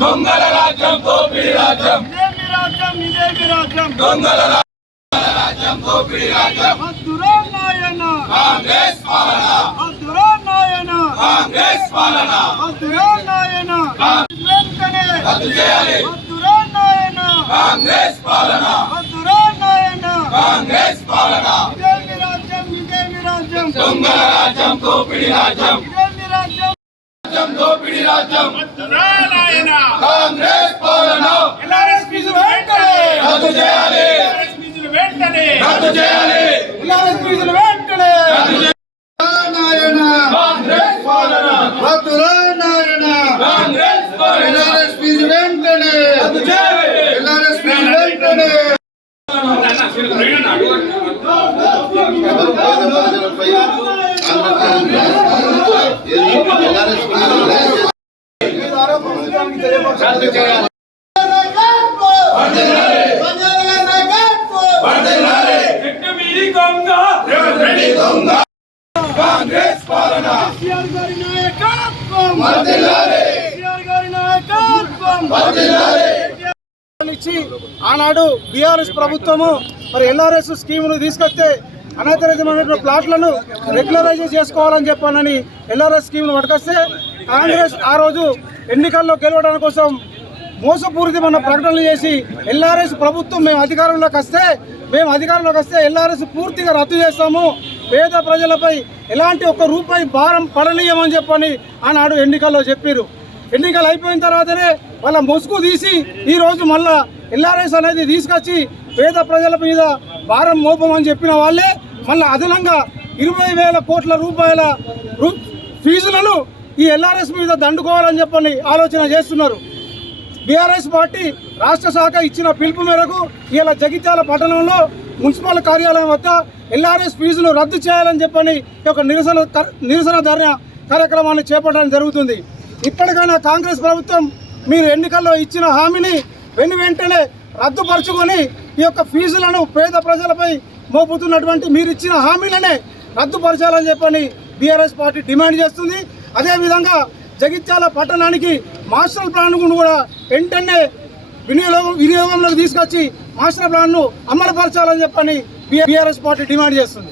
దొంగల రాజ్యం దోపిడీ రాజ్యం దొంగల రాజ్యం దోపిడీ రాజ్యం అద్దురానాయన కాంగ్రెస్ పాలన అద్దురానాయన కాంగ్రెస్ పాలన అద్దురానాయన వెంటనే రద్దు చేయాలి అద్దురానాయన కాంగ్రెస్ పాలన అద్దురానాయన కాంగ్రెస్ పాలన ఇదేమి రాజ్యం దొంగల రాజ్యం దోపిడీ రాజ్యం ఇదేమి రాజ్యం దోపిడీ రాజ్యం అద్దురానాయన కాంగ్రెస్ పాలన ఎల్ఆర్ఎస్ ఫీజు వెంటనే రద్దు చేయాలి ఎల్ఆర్ఎస్ ఫీజు వెంటనే రద్దు చేయాలి ఎల్ఆర్ఎస్ ఫీజు వెంటనే అద్దురానాయన కాంగ్రెస్ పాలన అద్దురానాయన కాంగ్రెస్ పాలన ఎల్ఆర్ఎస్ ఫీజు వెంటనే రద్దు చేయాలి ఎల్ఆర్ఎస్ ఫీజు వెంటనే కాంగ్రెస్ పాలన కేసీఆర్ గారి నాయకత్వం వర్ధిల్లాలి కేసీఆర్ గారి నాయకత్వం వర్ధిల్లాలి ఇచ్చి ఆనాడు బీఆర్ఎస్ ప్రభుత్వము మరి ఎల్ఆర్ఎస్ స్కీమును తీసుకొస్తే అనాథరితమైన ప్లాట్లను రెగ్యులరైజ్ చేసుకోవాలని చెప్పానని ఎల్ఆర్ఎస్ స్కీమ్ను పట్టుకొస్తే కాంగ్రెస్ ఆ రోజు ఎన్నికల్లో గెలవడానికి కోసం మోసపూరితమైన ప్రకటనలు చేసి ఎల్ఆర్ఎస్ ప్రభుత్వం మేము అధికారంలోకి వస్తే ఎల్ఆర్ఎస్ పూర్తిగా రద్దు చేస్తాము, పేద ప్రజలపై ఎలాంటి ఒక్క రూపాయి భారం పడనీయమని చెప్పని ఆనాడు ఎన్నికల్లో చెప్పారు. ఎన్నికలు అయిపోయిన తర్వాతనే వాళ్ళ ముసుగు తీసి ఈరోజు మళ్ళా ఎల్ఆర్ఎస్ అనేది తీసుకొచ్చి పేద ప్రజల మీద భారం మోపమని చెప్పిన వాళ్ళే మళ్ళీ అదనంగా 20,000 కోట్ల రూపాయల ఫీజులను ఈ ఎల్ఆర్ఎస్ మీద దండుకోవాలని చెప్పని ఆలోచన చేస్తున్నారు. బీఆర్ఎస్ పార్టీ రాష్ట్ర శాఖ ఇచ్చిన పిలుపు మేరకు ఇలా జగిత్యాల పట్టణంలో మున్సిపల్ కార్యాలయం వద్ద ఎల్ఆర్ఎస్ ఫీజులు రద్దు చేయాలని చెప్పని ఒక నిరసన ధర్నా కార్యక్రమాన్ని చేపట్టడం జరుగుతుంది. ఇప్పటికైనా కాంగ్రెస్ ప్రభుత్వం మీరు ఎన్నికల్లో ఇచ్చిన హామీని వెంటనే రద్దుపరుచుకొని ఈ యొక్క ఫీజులను పేద ప్రజలపై మోపుతున్నటువంటి మీరు ఇచ్చిన హామీలనే రద్దుపరచాలని చెప్పని బీఆర్ఎస్ పార్టీ డిమాండ్ చేస్తుంది. అదేవిధంగా జగిత్యాల పట్టణానికి మాస్టర్ ప్లాన్ కూడా వెంటనే వినియోగంలోకి తీసుకొచ్చి మాస్టర్ ప్లాన్ను అమలుపరచాలని చెప్పని బీఆర్ఎస్ పార్టీ డిమాండ్ చేస్తుంది.